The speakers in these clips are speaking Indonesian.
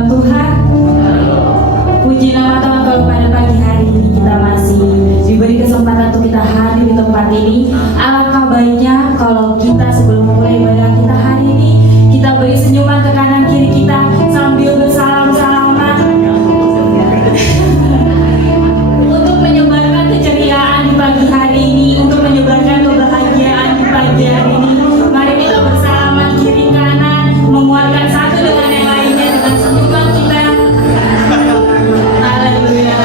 firman Tuhan. Puji nama Tuhan kalau pada pagi hari ini kita masih diberi kesempatan untuk kita hadir di tempat ini. Alangkah baiknya kalau kita sebelum mulai ibadah kita hari ini, kita beri senyuman ke kanan kiri kita sambil bersalam-salaman untuk menyebarkan keceriaan di pagi hari ini, untuk menyebarkan kebahagiaan di pagi hari ini. Mari kita bersalaman kiri kanan, menguatkan satu dengan yang lainnya dengan senyuman kita. Haleluya.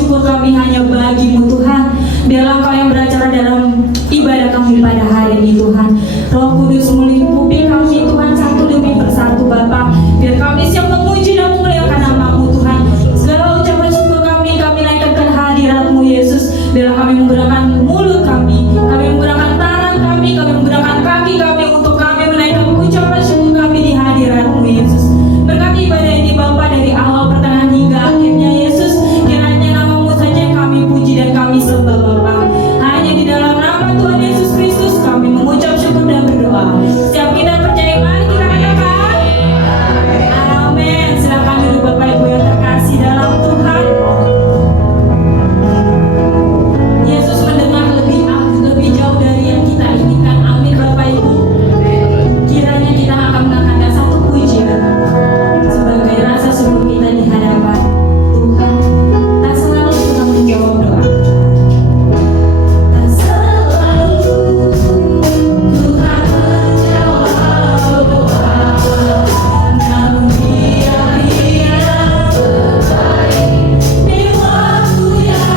syukur kami hanya bagi-Mu Tuhan. Biarlah Engkau yang beracara dalam ibadah kami pada hari ini Tuhan. Roh Kudus melingkupi kami Tuhan satu demi persatu Bapa. Biar kami siap memuji dan memuliakan nama-Mu Tuhan. Segala ucapan syukur kami naikkan ke hadirat-Mu Yesus. Biarlah kami menggunakan mulut kami menggunakan tangan kami menggunakan kaki kami untuk kami menaikkan ucapan syukur kami di hadirat-Mu Yesus. Berkati ibadah ini Bapa dari awal pertengahan hingga akhirnya Yesus. Kiranya nama-Mu saja yang kami puji dan kami sembah Bapa. Hanya di dalam nama Tuhan Yesus Kristus kami mengucap syukur dan berdoa. Setiap kita percaya, mari kita katakan amin. Silakan duduk Bapak Ibu yang terkasih dalam Tuhan. Yesus mendengar lebih jauh dari yang kita inginkan. Amin Bapak Ibu. Kiranya kita akan mengangkat satu pujian sebagai rasa syukur kita di hadapan Tuhan. Tak selalu Tuhan menjawab doa. Tak selalu Tuhan menjawab doa, namun Dia terbaik di waktu yang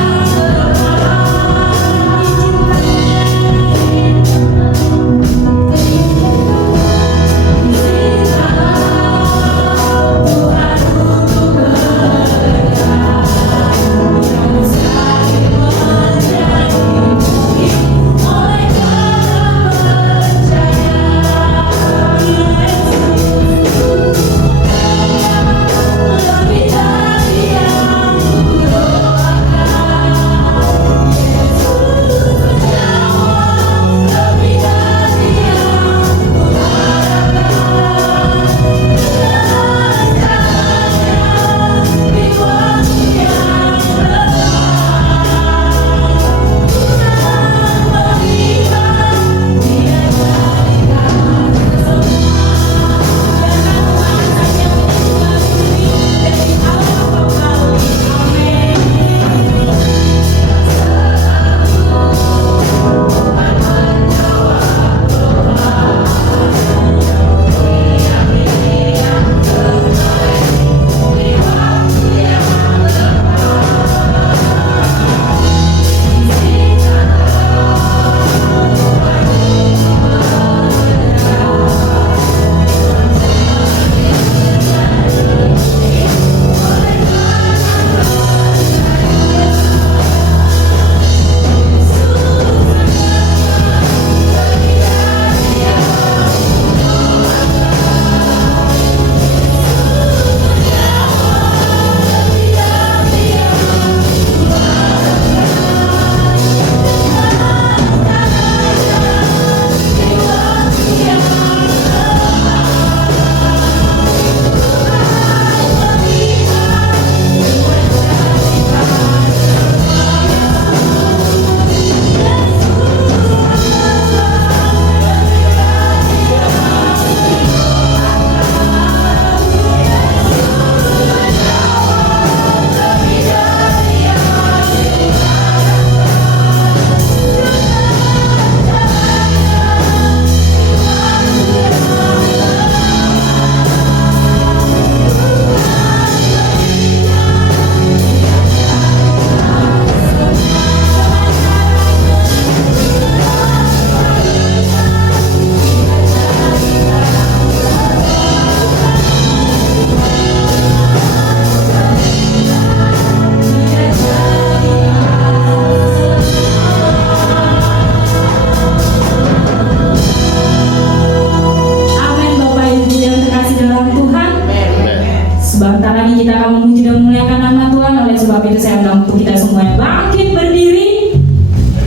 sebentar lagi kita akan memuji dan memuliakan nama Tuhan. Oleh sebab itu saya undang untuk kita semua bangkit berdiri.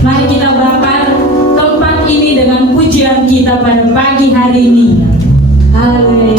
Mari kita bakar tempat ini dengan pujian kita pada pagi hari ini. Haleluya.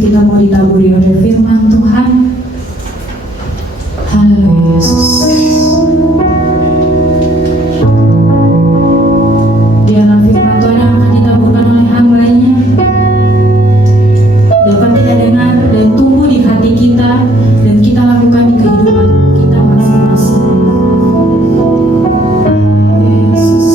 kita mau ditaburi oleh firman Tuhan. Haleluya Yesus. Biarlah firman Tuhan yang akan ditaburkan oleh hamba-Nya dapat kita dengar dan tumbuh di hati kita, dan kita lakukan di kehidupan kita masing-masing. Yesus.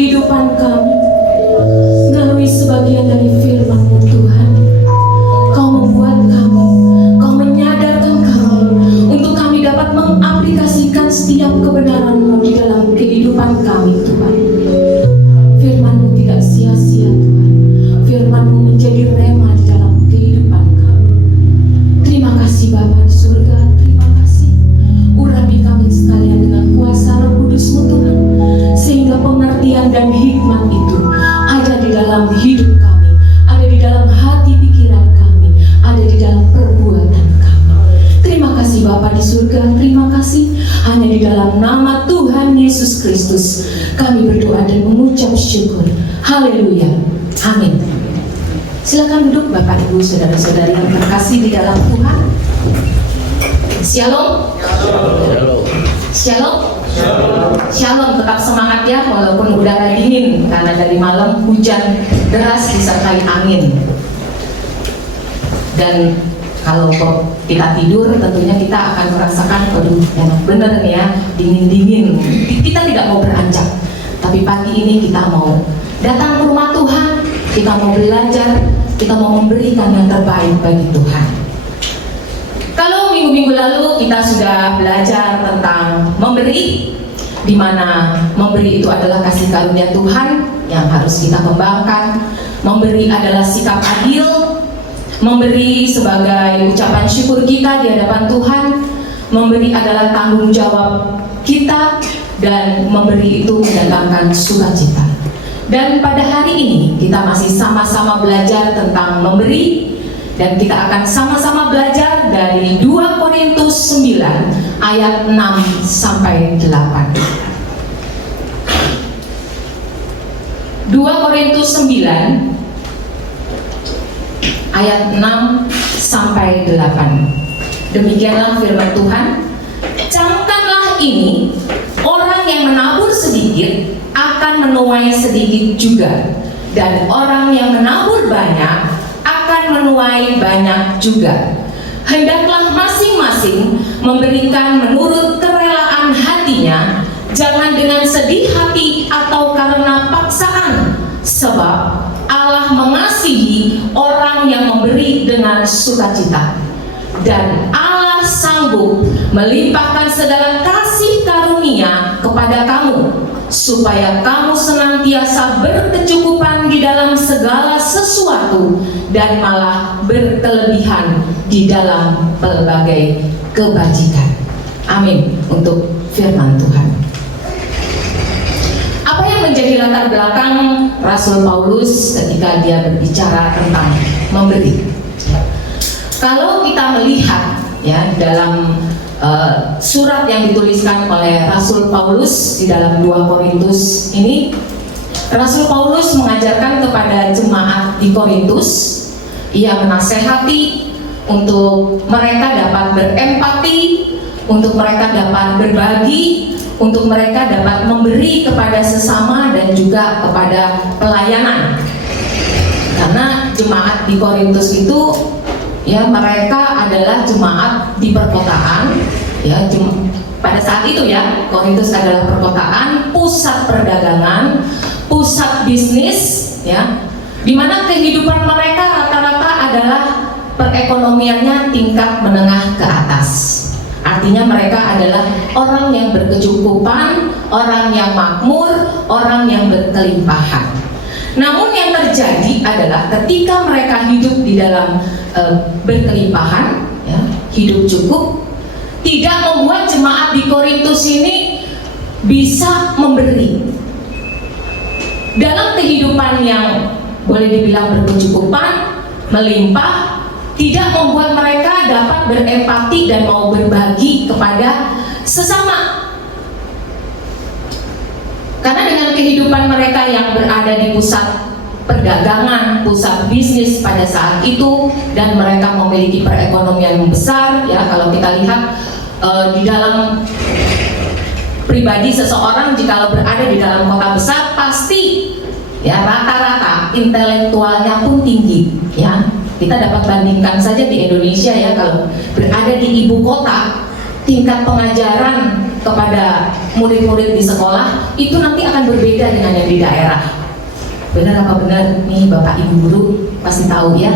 kehidupan kami melalui sebagian dari firman-Mu Tuhan. Kau membuat kami, Kau menyadarkan kami untuk kami dapat mengaplikasikan setiap kebenaran-Mu di dalam kehidupan kami Tuhan. Firman-Mu tidak sia-sia Tuhan. Firman-Mu menjadi rema di dalam kehidupan kami. Terima kasih Bapa di surga, terima kasih. Urapi kami sekalian dengan kuasa Roh Kudus-Mu Tuhan, sehingga pengertian dan hikmat itu ada di dalam hidup kami, ada di dalam hati pikiran kami, ada di dalam perbuatan kami. Terima kasih Bapa di surga, terima kasih. Hanya di dalam nama Tuhan Yesus Kristus kami berdoa dan mengucap syukur. Haleluya, amin. Silakan duduk Bapak Ibu saudara-saudari yang terkasih di dalam Tuhan. Shalom. Shalom. Shalom, tetap semangat ya walaupun udara dingin karena dari malam hujan deras disertai angin. Dan kalau kita tidur tentunya kita akan merasakan enak bener nih ya, dingin-dingin. Kita tidak mau beranjak. Tapi pagi ini kita mau datang ke rumah Tuhan, kita mau belajar, kita mau memberikan yang terbaik bagi Tuhan. Kalau minggu-minggu lalu kita sudah belajar tentang memberi, di mana memberi itu adalah kasih karunia Tuhan yang harus kita kembangkan. Memberi adalah sikap adil, memberi sebagai ucapan syukur kita di hadapan Tuhan, memberi adalah tanggung jawab kita, dan memberi itu mendatangkan sukacita. Dan pada hari ini kita masih sama-sama belajar tentang memberi, dan kita akan sama-sama belajar dari 2 Korintus 9 ayat 6 sampai 8. 2 Korintus 9 ayat 6 sampai 8. Demikianlah firman Tuhan. Camkanlah ini, orang yang menabur sedikit akan menuai sedikit juga, dan orang yang menabur banyak akan menuai banyak juga. Hendaklah masing-masing memberikan menurut kerelaan hatinya, jangan dengan sedih hati atau karena paksaan, sebab Allah mengasihi orang yang memberi dengan sukacita. Dan Allah sanggup melimpahkan segala kasih karunia kepada kamu, supaya kamu senantiasa berkecukupan di dalam segala sesuatu dan malah berkelebihan di dalam pelbagai kebajikan. Amin. Untuk firman Tuhan. Apa yang menjadi latar belakang Rasul Paulus ketika dia berbicara tentang memberi? Kalau kita melihat ya dalam surat yang dituliskan oleh Rasul Paulus di dalam 2 Korintus ini, Rasul Paulus mengajarkan kepada jemaat di Korintus, ia menasehati untuk mereka dapat berempati, untuk mereka dapat berbagi, untuk mereka dapat memberi kepada sesama dan juga kepada pelayanan. Karena jemaat di Korintus itu ya, mereka adalah jemaat di perkotaan ya, pada saat itu ya, Korintus adalah perkotaan, pusat perdagangan, pusat bisnis ya, di mana kehidupan mereka rata-rata adalah perekonomiannya tingkat menengah ke atas. Artinya mereka adalah orang yang berkecukupan, orang yang makmur, orang yang berkelimpahan. Namun yang terjadi adalah ketika mereka hidup di dalam berkelimpahan, ya, hidup cukup, tidak membuat jemaat di Korintus ini bisa memberi. Dalam kehidupan yang boleh dibilang berkecukupan, melimpah, tidak membuat mereka dapat berempati dan mau berbagi kepada sesama. Karena dengan kehidupan mereka yang berada di pusat perdagangan, pusat bisnis pada saat itu, dan mereka memiliki perekonomian yang besar ya, kalau kita lihat di dalam pribadi seseorang, jika berada di dalam kota besar, pasti ya rata-rata intelektualnya pun tinggi ya. Kita dapat bandingkan saja di Indonesia ya, kalau berada di ibu kota, tingkat pengajaran kepada murid-murid di sekolah itu nanti akan berbeda dengan yang di daerah. Benar apa benar? Nih Bapak Ibu guru pasti tahu ya.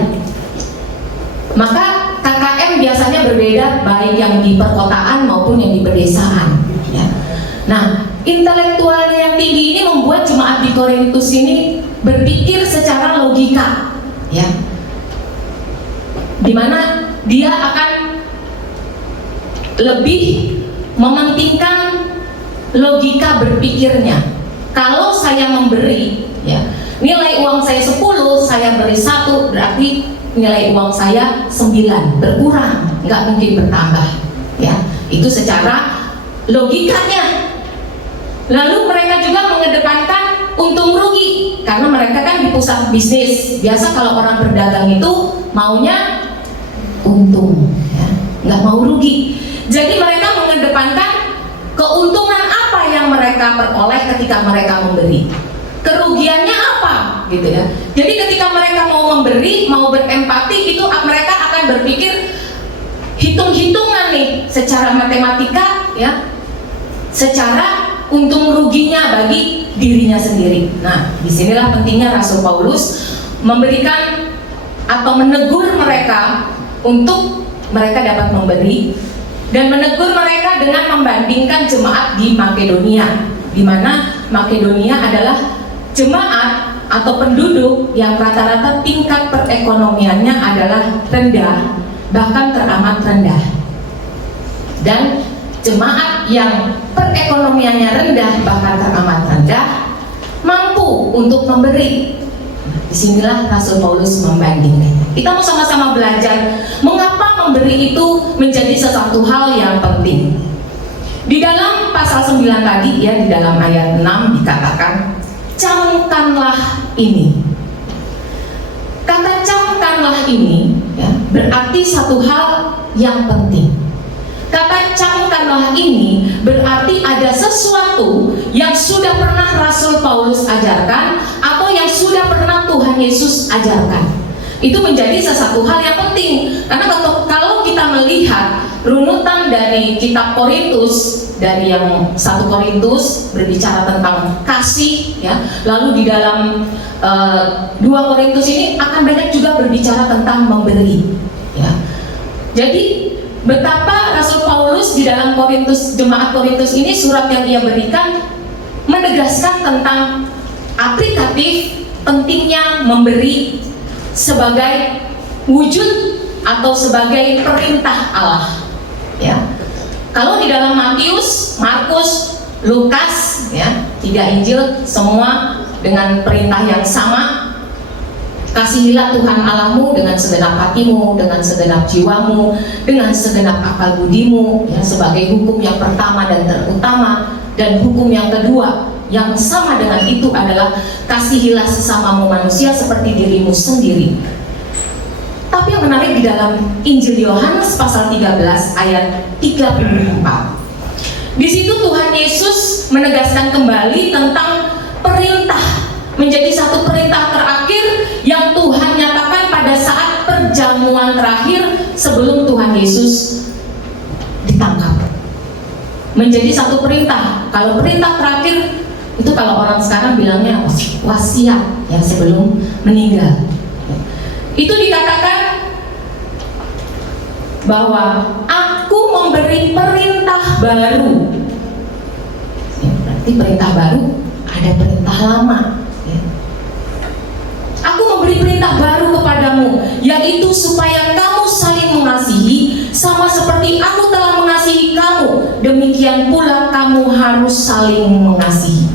Maka KKM biasanya berbeda baik yang di perkotaan maupun yang di pedesaan ya. Nah, intelektual yang tinggi ini membuat jemaat di Korintus ini berpikir secara logika ya, dimana dia akan lebih mementingkan logika berpikirnya. Kalau saya memberi ya, nilai uang saya 10, saya beri 1, berarti nilai uang saya 9, berkurang, nggak mungkin bertambah ya. Itu secara logikanya. Lalu mereka juga mengedepankan untung rugi, karena mereka kan di pusat bisnis. Biasa kalau orang berdagang itu maunya untung ya, nggak mau rugi. Jadi mereka mengedepankan keuntungan apa yang mereka peroleh ketika mereka memberi, kerugiannya apa gitu ya. Jadi ketika mereka mau memberi, mau berempati, itu mereka akan berpikir hitung-hitungan nih secara matematika ya, secara untung ruginya bagi dirinya sendiri. Nah, disinilah pentingnya Rasul Paulus memberikan atau menegur mereka untuk mereka dapat memberi, dan menegur mereka dengan membandingkan jemaat di Makedonia, di mana Makedonia adalah jemaat atau penduduk yang rata-rata tingkat perekonomiannya adalah rendah, bahkan teramat rendah. Dan jemaat yang perekonomiannya rendah, bahkan teramat rendah, mampu untuk memberi. Disinilah Rasul Paulus membandingkan. Kita mau sama-sama belajar mengapa memberi itu menjadi sesuatu hal yang penting. Di dalam pasal 9 tadi ya, di dalam ayat 6 dikatakan, camkanlah ini. Kata camkanlah ini ya, berarti satu hal yang penting. Kata camkanlah ini berarti ada sesuatu yang sudah pernah Rasul Paulus ajarkan atau yang sudah pernah Tuhan Yesus ajarkan. Itu menjadi sesuatu hal yang penting, karena kalau kita melihat runutan dari kitab Korintus, dari yang 1 Korintus berbicara tentang kasih ya, lalu di dalam 2 Korintus ini akan banyak juga berbicara tentang memberi ya. Jadi betapa Rasul Paulus di dalam Korintus, jemaat Korintus ini, surat yang ia berikan menegaskan tentang aplikatif pentingnya memberi sebagai wujud atau sebagai perintah Allah ya. Kalau di dalam Matius, Markus, Lukas ya, 3 Injil semua dengan perintah yang sama. Kasihilah Tuhan Allahmu dengan segenap hatimu, dengan segenap jiwamu, dengan segenap akal budimu ya, sebagai hukum yang pertama dan terutama. Dan hukum yang kedua yang sama dengan itu adalah kasihilah sesamamu manusia seperti dirimu sendiri. Tapi yang menarik di dalam Injil Yohanes pasal 13 ayat 34, di situ Tuhan Yesus menegaskan kembali tentang perintah, menjadi satu perintah terakhir yang Tuhan nyatakan pada saat perjamuan terakhir sebelum Tuhan Yesus ditangkap. Menjadi satu perintah. Kalau perintah terakhir itu kalau orang sekarang bilangnya wasiat ya, sebelum meninggal. Itu dikatakan bahwa aku memberi perintah baru ya, berarti perintah baru ada perintah lama ya. Aku memberi perintah baru kepadamu, yaitu supaya kamu saling mengasihi sama seperti aku telah mengasihi kamu, demikian pula kamu harus saling mengasihi.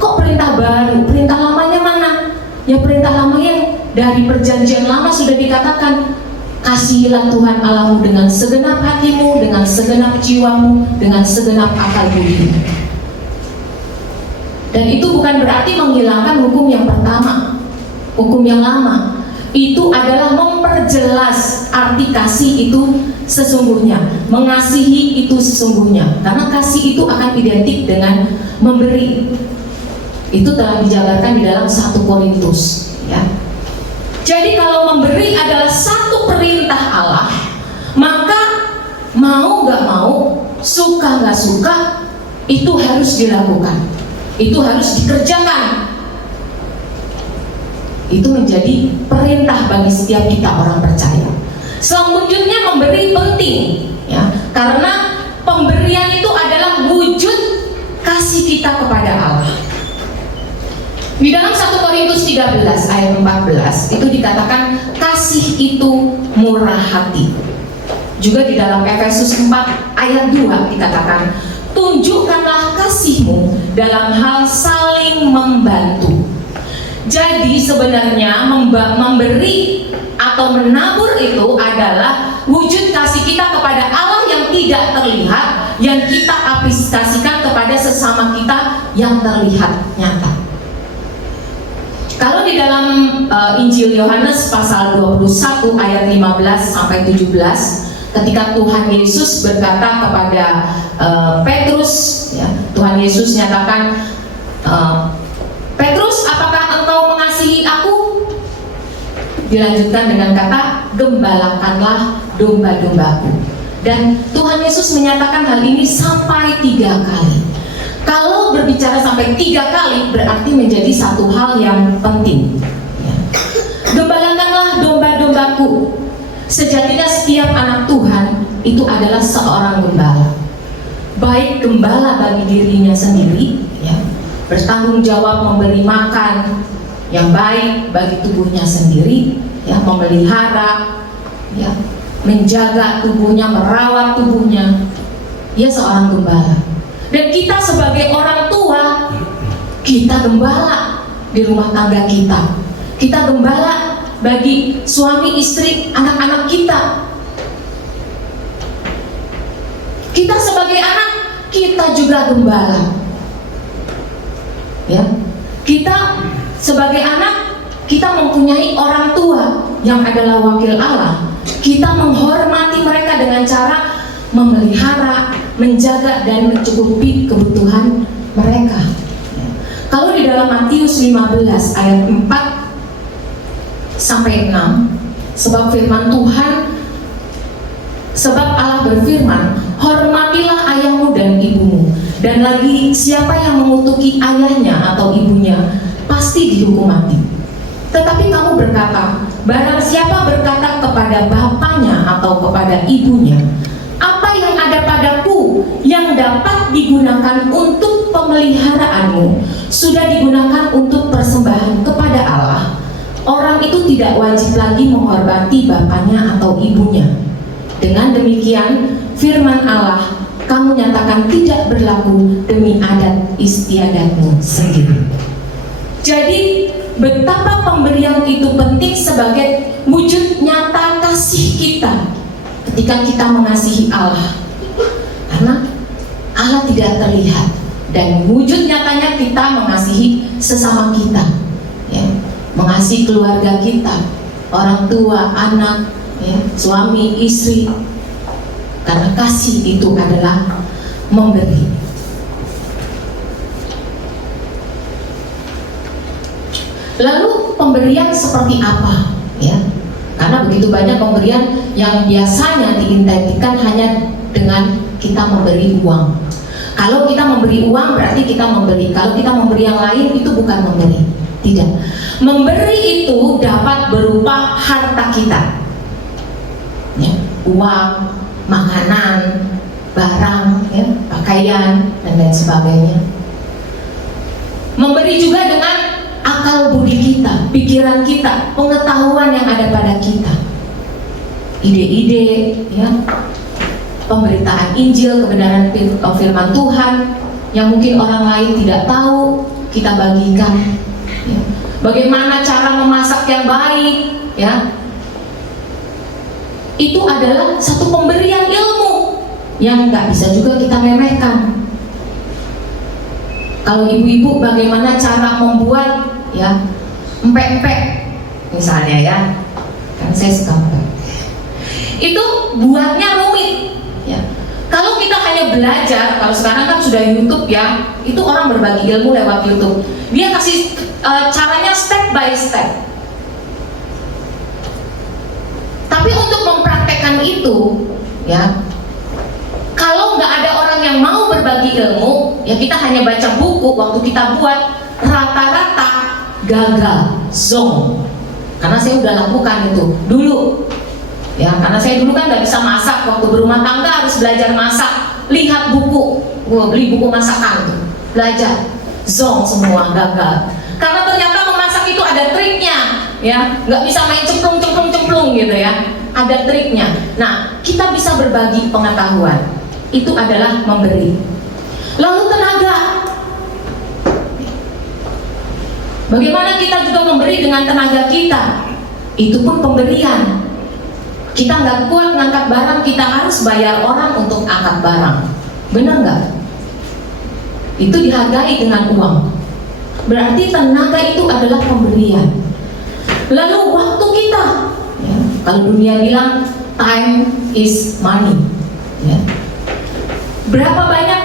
Kok perintah baru? Perintah lamanya mana? Ya perintah lamanya dari perjanjian lama sudah dikatakan, kasihilah Tuhan Allahmu dengan segenap hatimu, dengan segenap jiwamu, dengan segenap akal budimu. Dan itu bukan berarti menghilangkan hukum yang pertama, hukum yang lama. Itu adalah memperjelas arti kasih itu sesungguhnya, mengasihi itu sesungguhnya. Karena kasih itu akan identik dengan memberi. Itu telah dijabarkan di dalam 1 Korintus ya. Jadi kalau memberi adalah satu perintah Allah, maka mau nggak mau, suka nggak suka, itu harus dilakukan, itu harus dikerjakan. Itu menjadi perintah bagi setiap kita orang percaya. Selanjutnya memberi penting, ya, karena pemberian itu adalah wujud kasih kita kepada Allah. Di dalam 1 Korintus 13 ayat 14 itu dikatakan kasih itu murah hati. Juga di dalam Efesus 4 ayat 2 dikatakan tunjukkanlah kasihmu dalam hal saling membantu. Jadi sebenarnya memberi atau menabur itu adalah wujud kasih kita kepada Allah yang tidak terlihat, yang kita aplikasikan kepada sesama kita yang terlihat nyata. Kalau di dalam Injil Yohanes pasal 21 ayat 15 sampai 17, ketika Tuhan Yesus berkata kepada Petrus, ya, Tuhan Yesus nyatakan, Petrus, apakah engkau mengasihi aku? Dilanjutkan dengan kata, gembalakanlah domba-dombaku. Dan Tuhan Yesus menyatakan hal ini sampai 3 kali. Kalau berbicara sampai 3 kali berarti menjadi satu hal yang penting, ya. Gembalakanlah domba-dombaku. Sejatinya setiap anak Tuhan itu adalah seorang gembala. Baik gembala bagi dirinya sendiri, ya, bertanggung jawab memberi makan yang baik bagi tubuhnya sendiri, ya, memelihara, ya, menjaga tubuhnya, merawat tubuhnya. Ia seorang gembala. Dan kita sebagai orang tua, kita gembala di rumah tangga kita. Kita gembala bagi suami, istri, anak-anak kita. Kita sebagai anak, kita juga gembala. Ya, kita sebagai anak, kita mempunyai orang tua yang adalah wakil Allah. Kita menghormati mereka dengan cara memelihara, menjaga dan mencukupi kebutuhan mereka. Kalau di dalam Matius 15 ayat 4 sampai 6, sebab firman Tuhan, sebab Allah berfirman, hormatilah ayahmu dan ibumu, dan lagi siapa yang mengutuki ayahnya atau ibunya pasti dihukum mati. Tetapi kamu berkata, barang siapa berkata kepada bapaknya atau kepada ibunya, apa yang ada padaku yang dapat digunakan untuk pemeliharaanmu sudah digunakan untuk persembahan kepada Allah, orang itu tidak wajib lagi menghormati bapaknya atau ibunya. Dengan demikian firman Allah kamu nyatakan tidak berlaku demi adat istiadatmu sendiri. Jadi betapa pemberian itu penting sebagai wujud nyata kasih kita ketika kita mengasihi Allah, karena Allah tidak terlihat, dan wujud nyatanya kita mengasihi sesama kita, ya, mengasihi keluarga kita, orang tua, anak, ya, suami, istri, karena kasih itu adalah memberi. Lalu pemberian seperti apa, ya? Karena begitu banyak pemberian yang biasanya diidentikan hanya dengan kita memberi uang. Kalau kita memberi uang berarti kita memberi. Kalau kita memberi yang lain itu bukan memberi. Tidak. Memberi itu dapat berupa harta kita, ya, uang, makanan, barang, ya, pakaian, dan lain sebagainya. Memberi juga dengan akal budi kita, pikiran kita, pengetahuan yang ada pada kita, ide-ide, ya, pemberitaan Injil, kebenaran firman Tuhan yang mungkin orang lain tidak tahu, kita bagikan, ya. Bagaimana cara memasak yang baik, ya, itu adalah satu pemberian ilmu yang nggak bisa juga kita remehkan. Kalau ibu-ibu bagaimana cara membuat, ya, empek-empek misalnya, ya, kan saya suka empek, itu buatnya rumit, ya. Kalau kita hanya belajar, kalau sekarang kan sudah YouTube, ya, itu orang berbagi ilmu lewat YouTube, dia kasih caranya step by step. Tapi untuk mempraktekkan itu, ya, Kalau nggak ada orang yang mau berbagi ilmu, ya kita hanya baca buku, waktu kita buat rata-rata gagal, zonk. Karena saya udah lakukan itu dulu, ya karena saya dulu kan nggak bisa masak, waktu berumah tangga harus belajar masak, lihat buku, gua beli buku masakan tuh, belajar, zonk semua, gagal. Karena ternyata memasak itu ada triknya, ya nggak bisa main cemplung gitu ya, ada triknya. Nah, kita bisa berbagi pengetahuan, itu adalah memberi. Lalu tenaga, bagaimana kita juga memberi dengan tenaga kita, itu pun pemberian. Kita nggak kuat ngangkat barang, kita harus bayar orang untuk angkat barang, benar nggak? Itu dihargai dengan uang. Berarti tenaga itu adalah pemberian. Lalu waktu kita, ya, kalau dunia bilang time is money, ya. Berapa banyak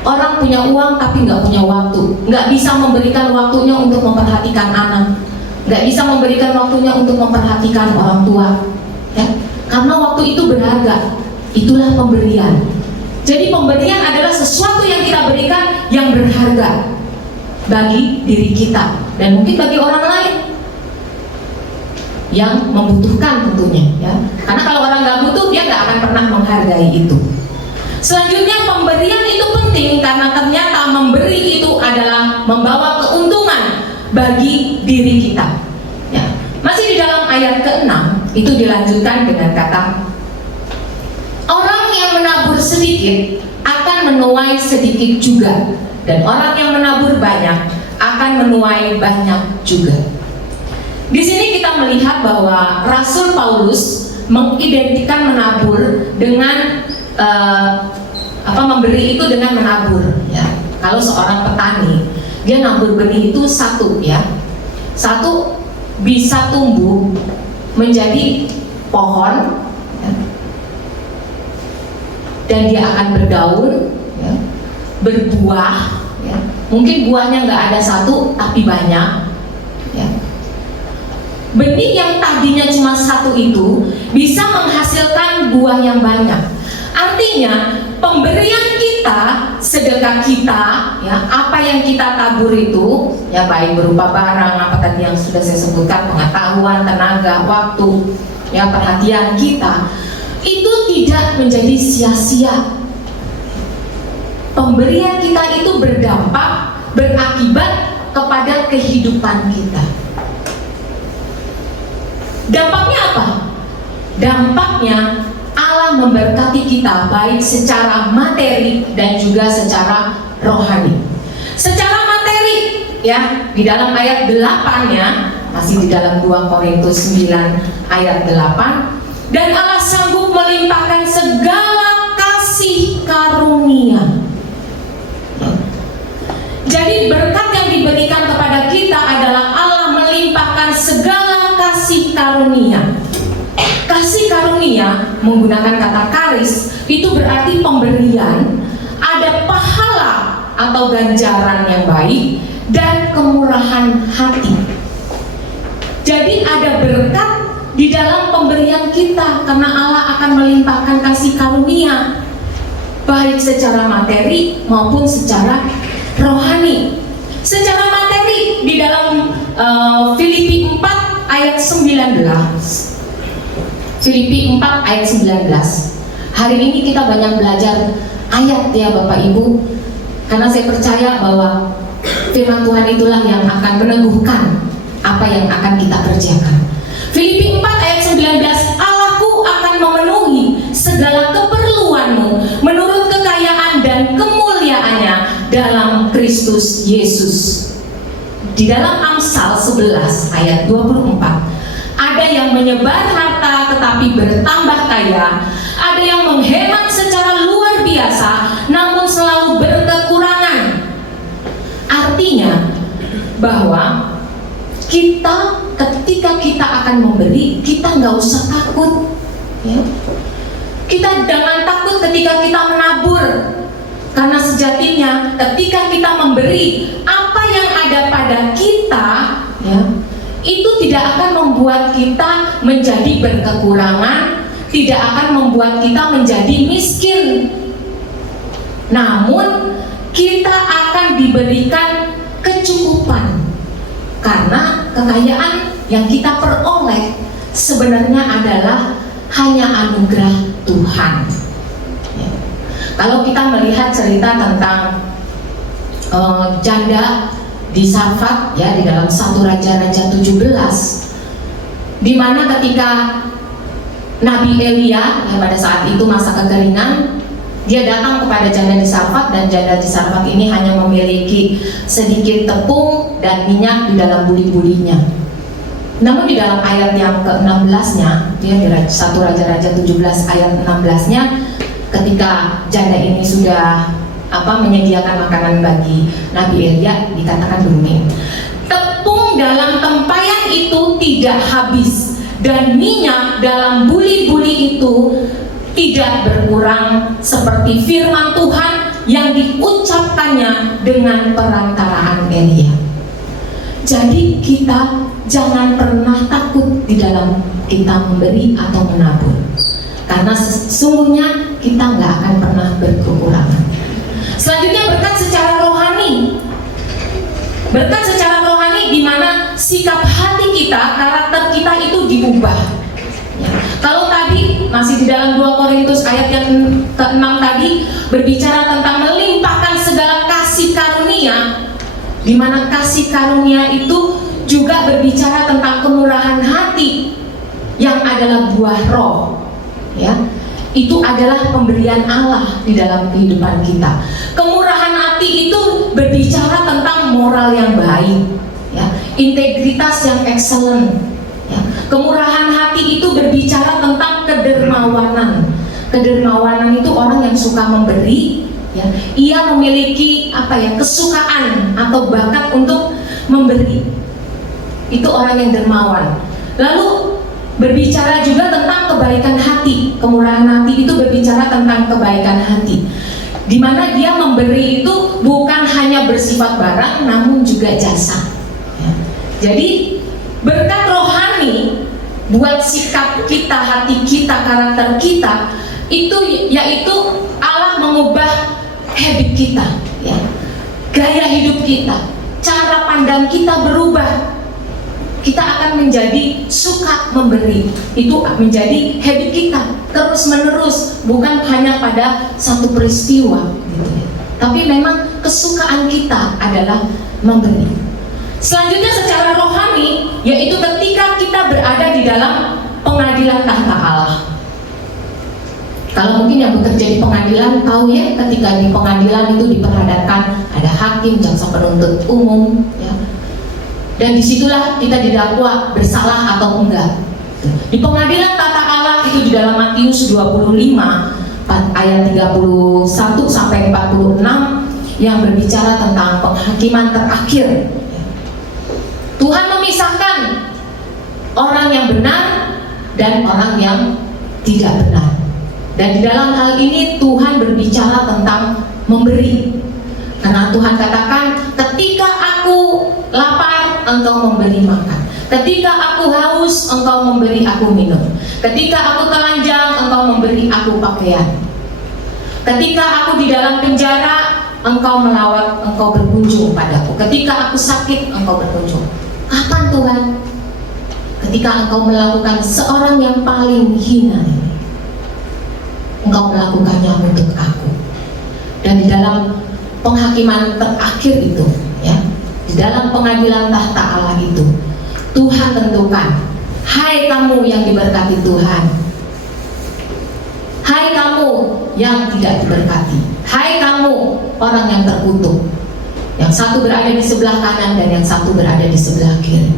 orang punya uang tapi nggak punya waktu, nggak bisa memberikan waktunya untuk memperhatikan anak, nggak bisa memberikan waktunya untuk memperhatikan orang tua, ya. Karena waktu itu berharga, itulah pemberian. Jadi pemberian adalah sesuatu yang kita berikan yang berharga bagi diri kita dan mungkin bagi orang lain yang membutuhkan tentunya, ya. Karena kalau orang nggak butuh, dia nggak akan pernah menghargai itu. Selanjutnya, pemberian itu penting karena ternyata memberi itu adalah membawa keuntungan bagi diri kita, ya. Masih di dalam ayat ke-6 itu dilanjutkan dengan kata, orang yang menabur sedikit akan menuai sedikit juga, dan orang yang menabur banyak akan menuai banyak juga. Di sini kita melihat bahwa Rasul Paulus mengidentikan menabur dengan memberi itu dengan menabur, ya. Kalau seorang petani, dia nabur benih itu satu, ya. Satu bisa tumbuh menjadi pohon, ya. Dan dia akan berdaun, ya, berbuah, ya. Mungkin buahnya nggak ada satu tapi banyak, ya. Benih yang tadinya cuma satu itu bisa menghasilkan buah yang banyak. Artinya pemberian kita, sedekah kita, ya, apa yang kita tabur itu, ya, baik berupa barang, apa tadi yang sudah saya sebutkan, pengetahuan, tenaga, waktu, ya, perhatian kita, itu tidak menjadi sia-sia. Pemberian kita itu berdampak, berakibat kepada kehidupan kita. Dampaknya apa? Dampaknya Allah memberkati kita baik secara materi dan juga secara rohani. Secara materi, ya, di dalam ayat 8-nya, masih di dalam 2 Korintus 9 ayat 8, dan Allah sanggup melimpahkan segala kasih karunia. Jadi berkat yang diberikan kepada kita adalah Allah melimpahkan segala kasih karunia. Kasih karunia menggunakan kata karis itu berarti pemberian, ada pahala atau ganjaran yang baik dan kemurahan hati. Jadi ada berkat di dalam pemberian kita karena Allah akan melimpahkan kasih karunia baik secara materi maupun secara rohani. Secara materi di dalam Filipi 4 ayat 19. Filipi 4 ayat 19. Hari ini kita banyak belajar ayat, ya Bapak Ibu, karena saya percaya bahwa firman Tuhan itulah yang akan meneguhkan apa yang akan kita kerjakan. Filipi 4 ayat 19, Allahku akan memenuhi segala keperluanmu menurut kekayaan dan kemuliaannya dalam Kristus Yesus. Di dalam Amsal 11 ayat 24, ada yang menyebar harta tetapi bertambah kaya, ada yang menghemat secara luar biasa namun selalu berkekurangan. Artinya bahwa kita, ketika kita akan memberi, kita nggak usah takut, ya. Kita jangan takut ketika kita menabur, karena sejatinya ketika kita memberi apa yang ada pada kita, ya, itu tidak akan membuat kita menjadi berkekurangan, tidak akan membuat kita menjadi miskin. namun kita akan diberikan kecukupan karena kekayaan yang kita peroleh sebenarnya adalah hanya anugerah Tuhan. Ya. Kalau kita melihat cerita tentang janda di Sarfat, ya, di dalam 1 Raja-Raja 17, di mana ketika Nabi Elia, ya, pada saat itu masa kekeringan, dia datang kepada janda di Sarfat, dan janda di Sarfat ini hanya memiliki sedikit tepung dan minyak di dalam buli-bulinya. Namun di dalam ayat yang ke-16-nya, ya, di 1 Raja-Raja 17 ayat 16-nya, ketika janda ini sudah menyediakan makanan bagi Nabi Elia, dikatakan begini, tepung dalam tempayan itu tidak habis dan minyak dalam buli-buli itu tidak berkurang, seperti firman Tuhan yang diucapkannya dengan perantaraan Elia. Jadi kita jangan pernah takut di dalam kita memberi atau menabur, karena sesungguhnya kita nggak akan pernah berkekurangan. Selanjutnya berkat secara rohani. Berkat secara rohani di mana sikap hati kita, karakter kita itu diubah. Ya. Kalau tadi masih di dalam 2 Korintus ayat yang ke-6 tadi berbicara tentang melimpahkan segala kasih karunia, di mana kasih karunia itu juga berbicara tentang kemurahan hati yang adalah buah roh. Ya. Itu adalah pemberian Allah di dalam kehidupan kita. Kemurahan hati itu berbicara tentang moral yang baik, ya, integritas yang excellent. Ya. Kemurahan hati itu berbicara tentang kedermawanan. Kedermawanan itu orang yang suka memberi, ya. Ia memiliki kesukaan atau bakat untuk memberi. Itu orang yang dermawan. Lalu berbicara juga tentang kebaikan hati. Kemurahan hati itu berbicara tentang kebaikan hati, di mana dia memberi itu bukan hanya bersifat barang, namun juga jasa. Ya. Jadi berkat rohani buat sikap kita, hati kita, karakter kita itu, yaitu Allah mengubah habit kita, ya, gaya hidup kita, cara pandang kita berubah. Kita akan menjadi suka memberi. Itu menjadi habit kita terus menerus, bukan hanya pada satu peristiwa, gitu ya. Tapi memang kesukaan kita adalah memberi. Selanjutnya secara rohani, yaitu ketika kita berada di dalam pengadilan tahta Allah. Kalau mungkin yang bekerja di pengadilan tahu, ya, ketika di pengadilan itu diperhadapkan ada hakim, jaksa penuntut umum, ya. Dan disitulah kita didakwa bersalah atau enggak. Di pengadilan tata Allah itu di dalam Matius 25 ayat 31 sampai 46 yang berbicara tentang penghakiman terakhir. Tuhan memisahkan orang yang benar dan orang yang tidak benar. Dan di dalam hal ini Tuhan berbicara tentang memberi. Karena Tuhan katakan, ketika aku lapar, engkau memberi makan. Ketika aku haus, engkau memberi aku minum. Ketika aku telanjang, engkau memberi aku pakaian. Ketika aku di dalam penjara, engkau melawat, engkau berkunjung padaku. Ketika aku sakit, engkau berkunjung. Kapan Tuhan? Ketika engkau melakukan seorang yang paling hina, engkau melakukannya untuk aku. Dan di dalam penghakiman terakhir itu, ya, di dalam pengadilan tahta Allah itu, Tuhan tentukan, hai kamu yang diberkati Tuhan, hai kamu yang tidak diberkati, hai kamu orang yang terkutuk, yang satu berada di sebelah kanan dan yang satu berada di sebelah kiri.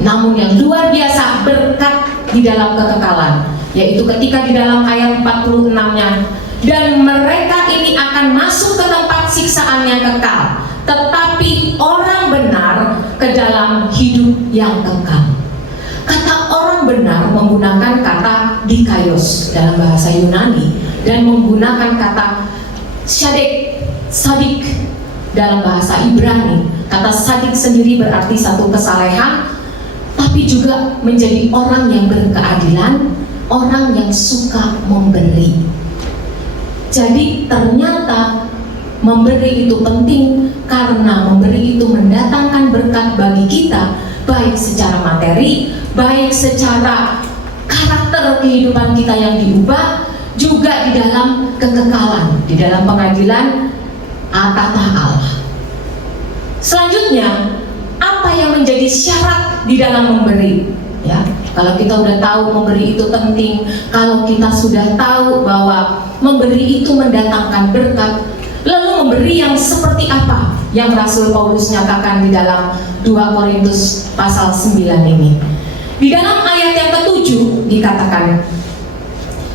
Namun yang luar biasa berkat di dalam kekekalan, yaitu ketika di dalam ayat 46-nya, dan mereka ini akan masuk ke tempat siksaannya kekal, tetapi orang benar ke dalam hidup yang kekal. Kata orang benar menggunakan kata dikaios dalam bahasa Yunani, dan menggunakan kata sadik dalam bahasa Ibrani. Kata sadik sendiri berarti satu kesalehan, tapi juga menjadi orang yang berkeadilan, orang yang suka memberi. Jadi ternyata memberi itu penting, karena memberi itu mendatangkan berkat bagi kita, baik secara materi, baik secara karakter kehidupan kita yang diubah, juga di dalam kekekalan, di dalam pengadilan tata Allah. Selanjutnya, apa yang menjadi syarat di dalam memberi? Ya, kalau kita udah tahu memberi itu penting, kalau kita sudah tahu bahwa memberi itu mendatangkan berkat, lalu memberi yang seperti apa yang Rasul Paulus nyatakan di dalam 2 Korintus pasal 9 ini. Di dalam ayat yang ke-7 dikatakan,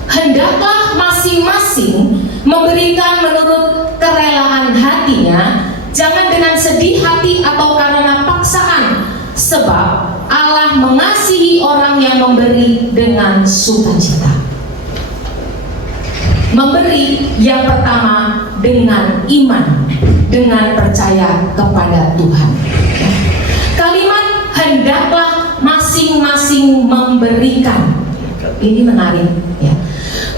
hendaklah masing-masing memberikan menurut kerelaan hatinya, jangan dengan sedih hati atau karena paksaan, sebab Allah mengasihi orang yang memberi dengan sukacita. Memberi yang pertama dengan iman, dengan percaya kepada Tuhan. Kalimat hendaklah masing-masing memberikan, ini menarik ya,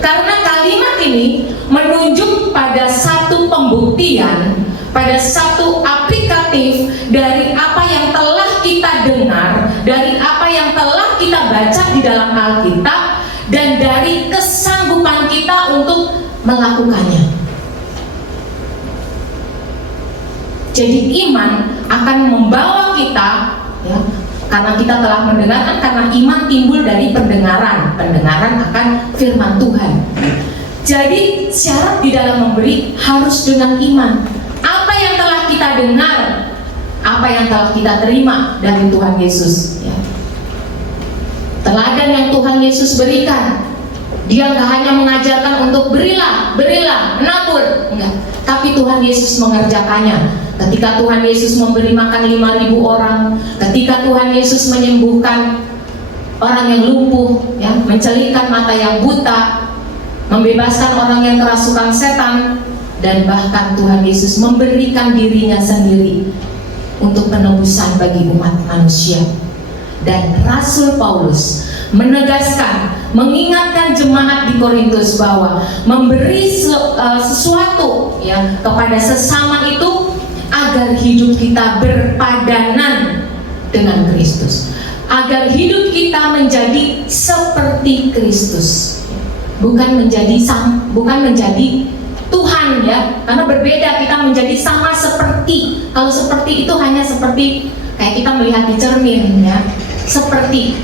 karena kalimat ini menunjuk pada satu pembuktian, pada satu aplikatif dari apa yang telah kita dengar, dari apa yang telah kita baca di dalam Alkitab, dan dari kesanggupan kita untuk melakukannya. Jadi iman akan membawa kita, ya, karena kita telah mendengarkan, karena iman timbul dari pendengaran akan firman Tuhan. Jadi syarat di dalam memberi harus dengan iman. Apa yang telah kita dengar, apa yang telah kita terima dari Tuhan Yesus, ya. Teladan yang Tuhan Yesus berikan, Dia nggak hanya mengajarkan untuk berilah, menabur, enggak. Tapi Tuhan Yesus mengerjakannya. Ketika Tuhan Yesus memberi makan 5.000 orang, ketika Tuhan Yesus menyembuhkan orang yang lumpuh, ya, mencelingkan mata yang buta, membebaskan orang yang kerasukan setan, dan bahkan Tuhan Yesus memberikan dirinya sendiri untuk penebusan bagi umat manusia. Dan Rasul Paulus menegaskan, mengingatkan jemaat di Korintus bahwa memberi sesuatu, ya, kepada sesama itu agar hidup kita berpadanan dengan Kristus, agar hidup kita menjadi seperti Kristus, bukan menjadi Tuhan, ya, karena berbeda. Kita menjadi sama seperti, kalau seperti itu hanya seperti kayak kita melihat di cermin, ya, seperti,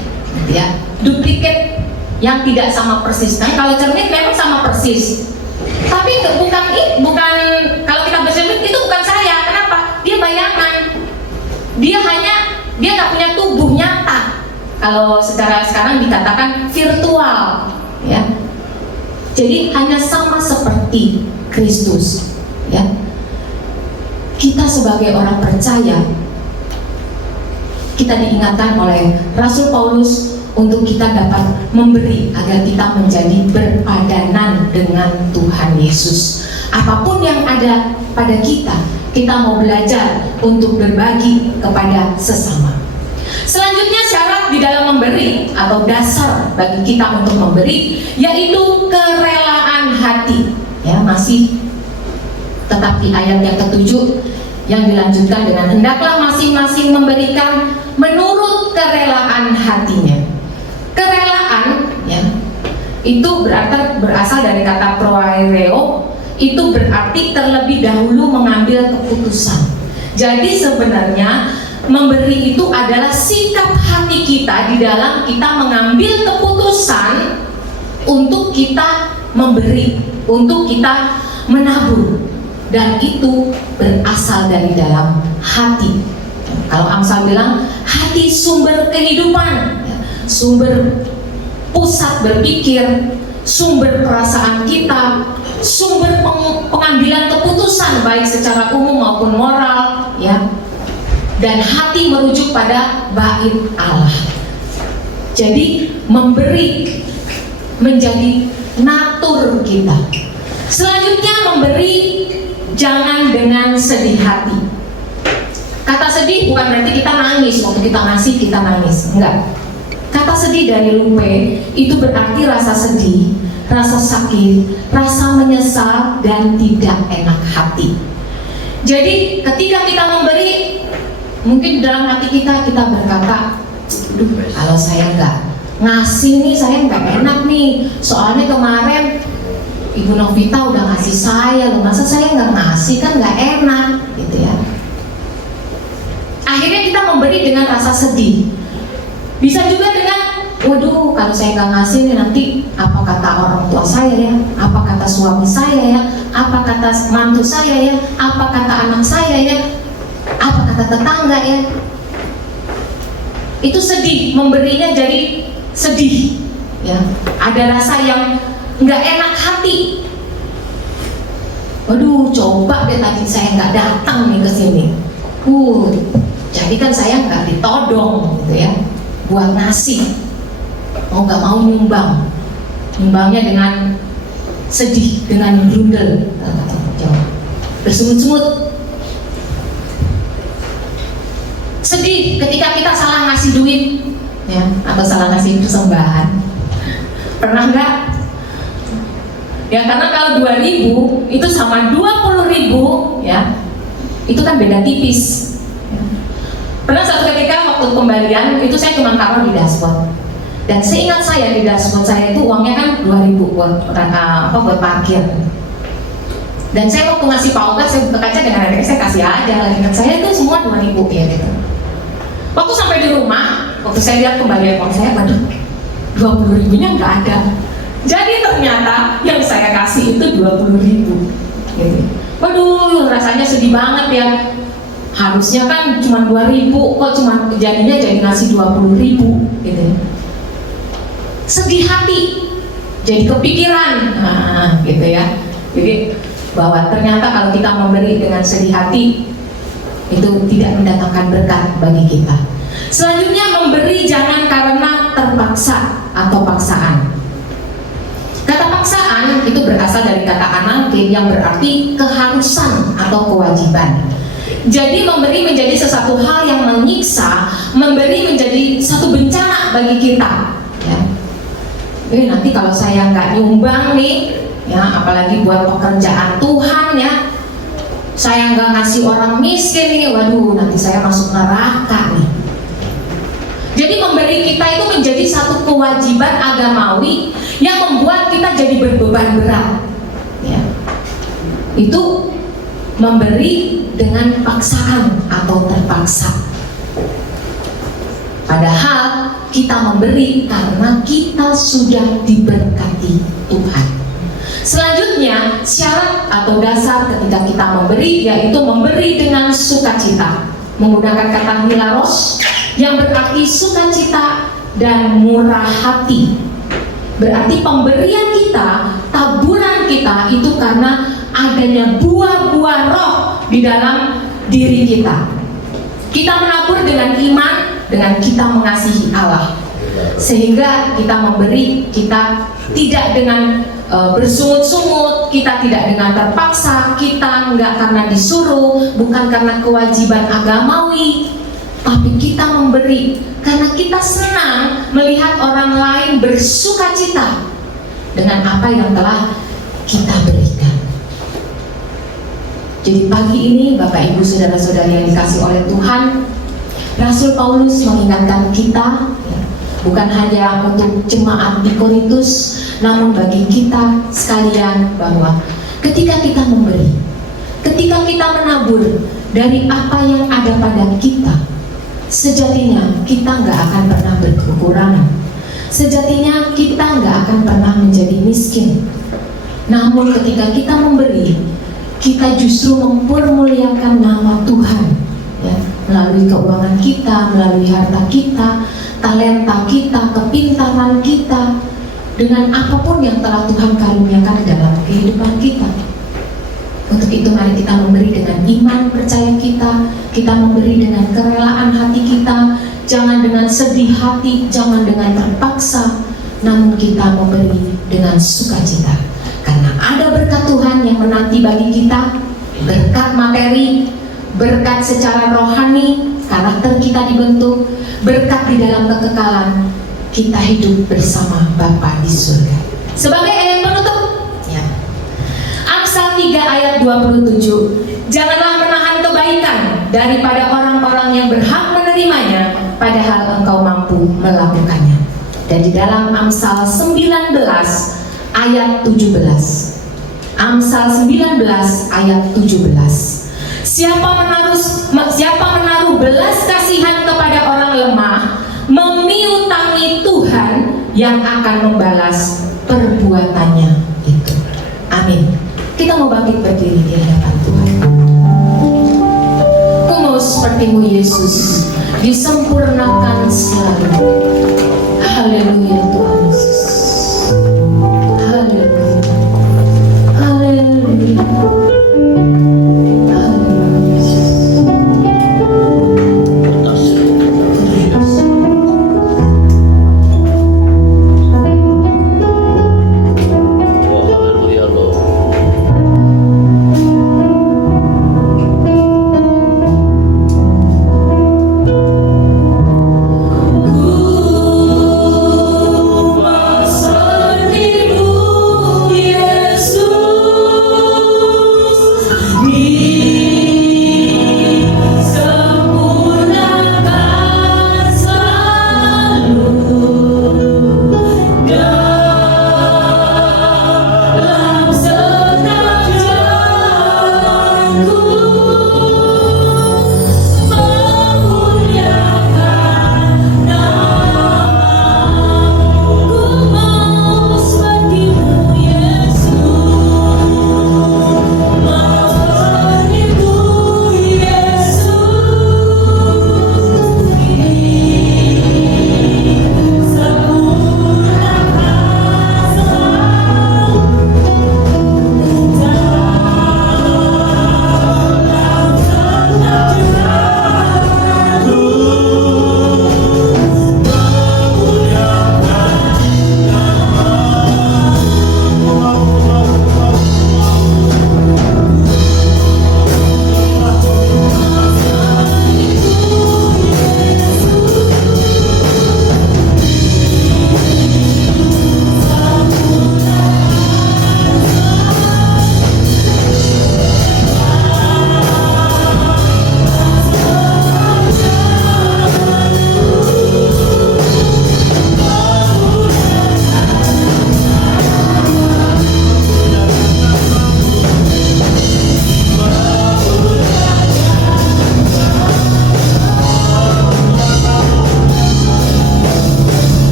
ya, duplikat yang tidak sama persis. Nah, kalau cermin memang sama persis, tapi bukan kalau kita bercermin itu bukan saya. Kenapa? Dia bayangan. Dia nggak punya tubuh nyata. Kalau sekarang dikatakan virtual, ya. Jadi hanya sama seperti Kristus, ya. Kita sebagai orang percaya, kita diingatkan oleh Rasul Paulus untuk kita dapat memberi agar kita menjadi berpadanan dengan Tuhan Yesus. Apapun yang ada pada kita mau belajar untuk berbagi kepada sesama. Selanjutnya syarat di dalam memberi atau dasar bagi kita untuk memberi yaitu kerelaan hati. Ya, masih tetap di ayat yang ke-7 yang dilanjutkan dengan hendaklah masing-masing memberikan menurut kerelaan hatinya. Kerelaan, ya, itu berasal dari kata proaireo, itu berarti terlebih dahulu mengambil keputusan. Jadi sebenarnya memberi itu adalah sikap hati kita di dalam kita mengambil keputusan untuk kita memberi, untuk kita menabur, dan itu berasal dari dalam hati. Kalau Amsal bilang hati sumber kehidupan, sumber pusat berpikir, sumber perasaan kita, sumber pengambilan keputusan baik secara umum maupun moral, ya. Dan hati merujuk pada bait Allah. Jadi memberi menjadi natur kita. Selanjutnya memberi jangan dengan sedih hati. Kata sedih bukan berarti kita nangis, waktu kita ngasih kita nangis, enggak. Kata sedih dari lupe itu berarti rasa sedih rasa sakit, rasa menyesal, dan tidak enak hati. Jadi ketika kita memberi, mungkin dalam hati kita berkata, "Duh, kalau saya nggak ngasih nih, saya nggak enak nih. Soalnya kemarin Ibu Novita udah ngasih saya loh, masa saya nggak ngasih, kan nggak enak," gitu ya. Akhirnya kita memberi dengan rasa sedih. Bisa juga dengan, waduh, kalau saya nggak ngasih nih nanti apa kata orang tua saya ya, apa kata suami saya ya, apa kata mantu saya ya, apa kata anak saya ya, apa kata tetangga ya. Itu sedih, memberinya jadi sedih ya. Ada rasa yang nggak enak hati. Waduh, coba deh tadi saya nggak datang nih ke sini. Jadi kan saya nggak ditodong gitu ya, buat ngasih. Mau nggak mau nyumbang, nyumbangnya dengan sedih, dengan grundel, bersemut-semut. Sedih ketika kita salah ngasih duit ya, atau salah ngasih persembahan. Pernah nggak? Ya, karena kalau 2.000 itu sama 20.000 ya, itu kan beda tipis. Pernah satu ketika waktu pembalian itu saya cuma taruh di dashboard, dan seingat saya di dashboard saya itu uangnya kan 2.000 buat parkir. Dan saya waktu ngasih Pak Oga, saya berkaca dengan adik saya, kasih aja lah, ingat saya itu semua 2.000 ya gitu. Waktu sampai di rumah, waktu saya lihat kembalian uang saya, waduh, 20.000-nya nggak ada. Jadi ternyata yang saya kasih itu 20.000 gitu. Waduh, rasanya sedih banget ya. Harusnya kan cuma 2.000, kok cuma jadinya jadi ngasih 20.000 gitu. Sedih hati, jadi kepikiran, gitu ya. Jadi bahwa ternyata kalau kita memberi dengan sedih hati itu tidak mendatangkan berkat bagi kita. Selanjutnya, memberi jangan karena terpaksa atau paksaan. Kata paksaan itu berasal dari kata anangke yang berarti keharusan atau kewajiban. Jadi memberi menjadi sesuatu hal yang menyiksa, memberi menjadi satu bencana bagi kita ya. Jadi nanti kalau saya nggak nyumbang nih ya, apalagi buat pekerjaan Tuhan ya, saya nggak ngasih orang miskin nih, waduh, nanti saya masuk neraka nih. Jadi memberi kita itu menjadi satu kewajiban agamawi yang membuat kita jadi berbeban berat ya. Itu memberi dengan paksaan atau terpaksa. Padahal kita memberi karena kita sudah diberkati Tuhan. Selanjutnya, syarat atau dasar ketika kita memberi yaitu memberi dengan sukacita, menggunakan kata hilaros yang berarti sukacita dan murah hati. Berarti pemberian kita, taburan kita itu karena adanya buah-buah roh di dalam diri kita. Kita menabur dengan iman, dengan kita mengasihi Allah, sehingga kita memberi, kita tidak dengan bersungut-sungut, kita tidak dengan terpaksa, kita enggak karena disuruh, bukan karena kewajiban agamawi, tapi kita memberi karena kita senang melihat orang lain bersukacita dengan apa yang telah kita berikan. Jadi pagi ini Bapak Ibu Saudara-saudari yang dikasih oleh Tuhan, Rasul Paulus mengingatkan kita ya, bukan hanya untuk jemaat di Korintus, namun bagi kita sekalian bahwa ketika kita memberi, ketika kita menabur dari apa yang ada pada kita, sejatinya kita nggak akan pernah berkekurangan. Sejatinya kita nggak akan pernah menjadi miskin. Namun ketika kita memberi, kita justru mempermuliakan nama Tuhan ya, melalui keuangan kita, melalui harta kita, talenta kita, kepintaran kita, dengan apapun yang telah Tuhan karuniakan dalam kehidupan kita. Untuk itu mari kita memberi dengan iman percaya kita memberi dengan kerelaan hati kita, jangan dengan sedih hati, jangan dengan terpaksa, namun kita memberi dengan sukacita. Karena ada berkat Tuhan yang menanti bagi kita, berkat materi, berkat secara rohani, karakter kita dibentuk, berkat di dalam kekekalan, kita hidup bersama Bapa di surga. Sebagai ayat ayat 27. Janganlah menahan kebaikan daripada orang-orang yang berhak menerimanya, padahal engkau mampu melakukannya. Dan di dalam Amsal 19 ayat 17. Amsal 19 ayat 17. Siapa menaruh belas kasihan kepada orang lemah, memiutangi Tuhan yang akan membalas perbuatannya itu. Amin. Kita mau bangkit berdiri di hadapan Tuhan. Aku mau sepertimu Yesus, disempurnakan selalu. Haleluya Tuhan Yesus. Haleluya. Haleluya.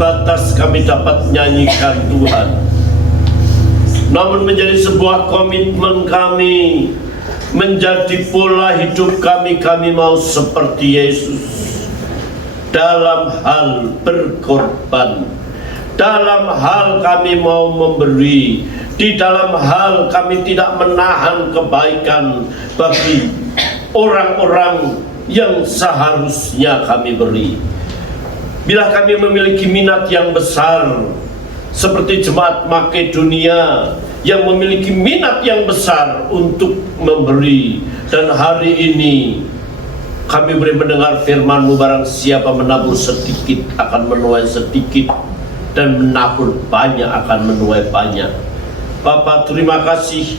sebatas kami dapat nyanyikan Tuhan, namun menjadi sebuah komitmen kami, menjadi pola hidup kami. Kami mau seperti Yesus dalam hal berkorban, dalam hal kami mau memberi, di dalam hal kami tidak menahan kebaikan bagi orang-orang yang seharusnya kami beri. Bila kami memiliki minat yang besar seperti jemaat Makedonia yang memiliki minat yang besar untuk memberi, dan hari ini kami boleh mendengar firman-Mu, barang siapa menabur sedikit akan menuai sedikit, dan menabur banyak akan menuai banyak. Bapa, terima kasih,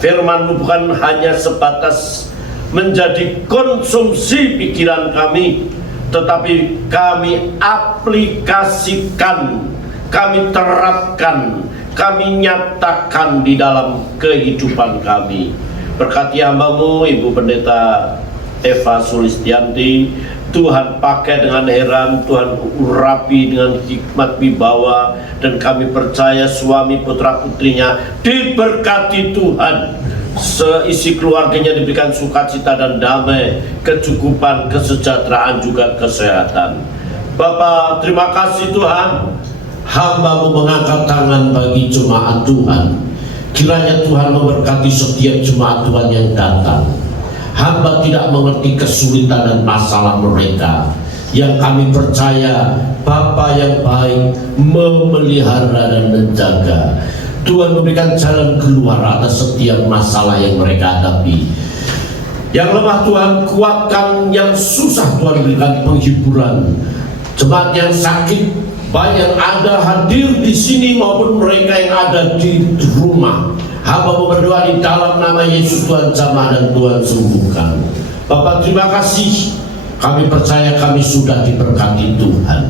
firman-Mu bukan hanya sebatas menjadi konsumsi pikiran kami, tetapi kami aplikasikan, kami terapkan, kami nyatakan di dalam kehidupan kami. Berkati hamba-Mu Ibu Pendeta Eva Sulistianti, Tuhan pakai dengan heran, Tuhan urapi dengan hikmat wibawa, dan kami percaya suami putra putrinya diberkati Tuhan, seisi keluarganya diberikan sukacita dan damai, kecukupan, kesejahteraan, juga kesehatan. Bapa, terima kasih Tuhan, hamba-Mu mengangkat tangan bagi jemaat Tuhan. Kiranya Tuhan memberkati setiap jemaat Tuhan yang datang. Hamba tidak mengerti kesulitan dan masalah mereka. yang kami percaya Bapa yang baik memelihara dan menjaga. Tuhan memberikan jalan keluar atas setiap masalah yang mereka hadapi. Yang lemah Tuhan kuatkan, yang susah Tuhan berikan penghiburan. Jemaat yang sakit, baik yang ada hadir di sini maupun mereka yang ada di rumah, hamba berdoa di dalam nama Yesus, Tuhan jamah dan Tuhan sembuhkan. Bapak terima kasih, kami percaya kami sudah diberkati Tuhan.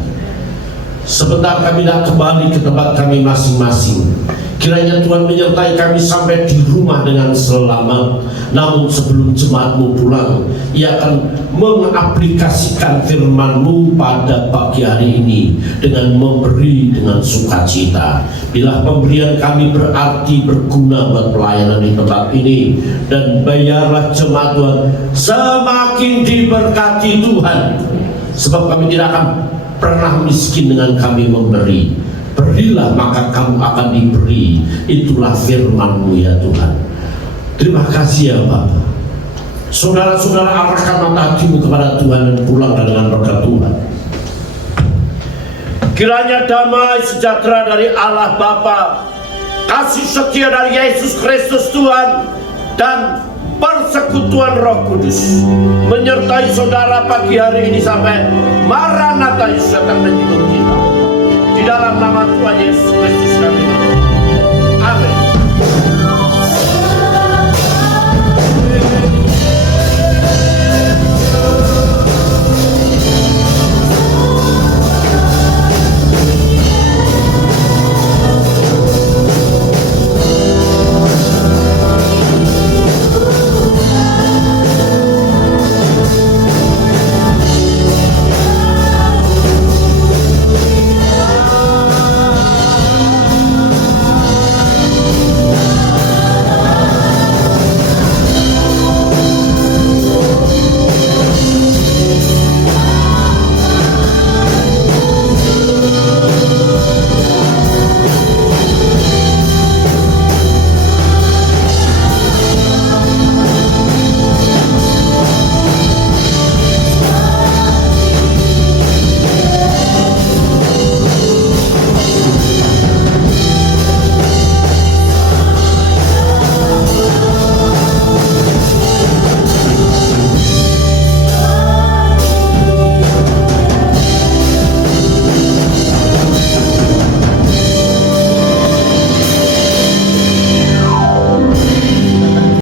Sebentar kami nak kembali ke tempat kami masing-masing. Kiranya Tuhan menyertai kami sampai di rumah dengan selamat. Namun sebelum jemaatmu pulang, Ia akan mengaplikasikan firman-Mu pada pagi hari ini dengan memberi dengan sukacita. Bila pemberian kami berarti berguna buat pelayanan di tempat ini, dan bayarlah jemaat Tuhan semakin diberkati Tuhan, sebab kami tidak akan pernah miskin dengan kami memberi. Berilah maka kamu akan diberi. Itulah firman-Mu ya Tuhan. Terima kasih ya Bapak. Saudara-saudara, arahkan mata hatimu kepada Tuhan dan pulang dengan berkat Tuhan. Kiranya damai sejahtera dari Allah Bapa, kasih setia dari Yesus Kristus Tuhan, dan persekutuan Roh Kudus menyertai saudara pagi hari ini sampai Maranatha Yesus datang menjemput kita. Di dalam nama Tuhan Yesus Kristus